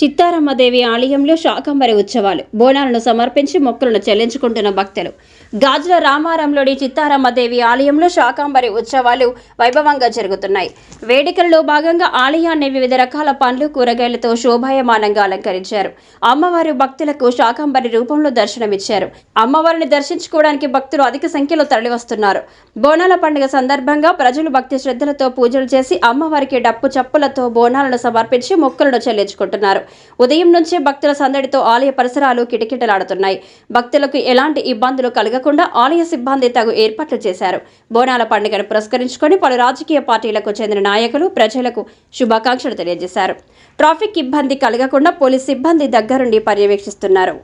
చిత్తారమ్మదేవి ఆలయంలో శాకంబరి ఉత్సవాలు బోనాలను సమర్పించి మొక్కులను చెల్లించుకుంటున్న భక్తులు. గాజుల రామారంలోని చిత్తారమ్మదేవి ఆలయంలో శాకంబరి ఉత్సవాలు వైభవంగా జరుగుతున్నాయి. వేడుకల్లో భాగంగా ఆలయాన్ని వివిధ రకాల పండ్లు కూరగాయలతో శోభాయమానంగా అలంకరించారు. అమ్మవారు భక్తులకు శాకంబరి రూపంలో దర్శనమిచ్చారు. అమ్మవారిని దర్శించుకోవడానికి భక్తులు అధిక సంఖ్యలో తరలివస్తున్నారు. బోనాల పండుగ సందర్భంగా ప్రజలు భక్తి శ్రద్ధలతో పూజలు చేసి అమ్మవారికి డప్పు చప్పులతో బోనాలను సమర్పించి మొక్కులను చెల్లించుకుంటున్నారు. ఉదయం నుంచే భక్తుల సందడితో ఆలయ పరిసరాలు కిటకిటలాడుతున్నాయి. భక్తులకు ఎలాంటి ఇబ్బందులు కలగకుండా ఆలయ సిబ్బంది తగు ఏర్పాట్లు చేశారు. బోనాల పండుగను పురస్కరించుకొని పలు రాజకీయ పార్టీలకు చెందిన నాయకులు ప్రజలకు శుభాకాంక్షలు తెలియజేశారు. ట్రాఫిక్ ఇబ్బంది కలగకుండా పోలీస్ సిబ్బంది దగ్గరుండి పర్యవేక్షిస్తున్నారు.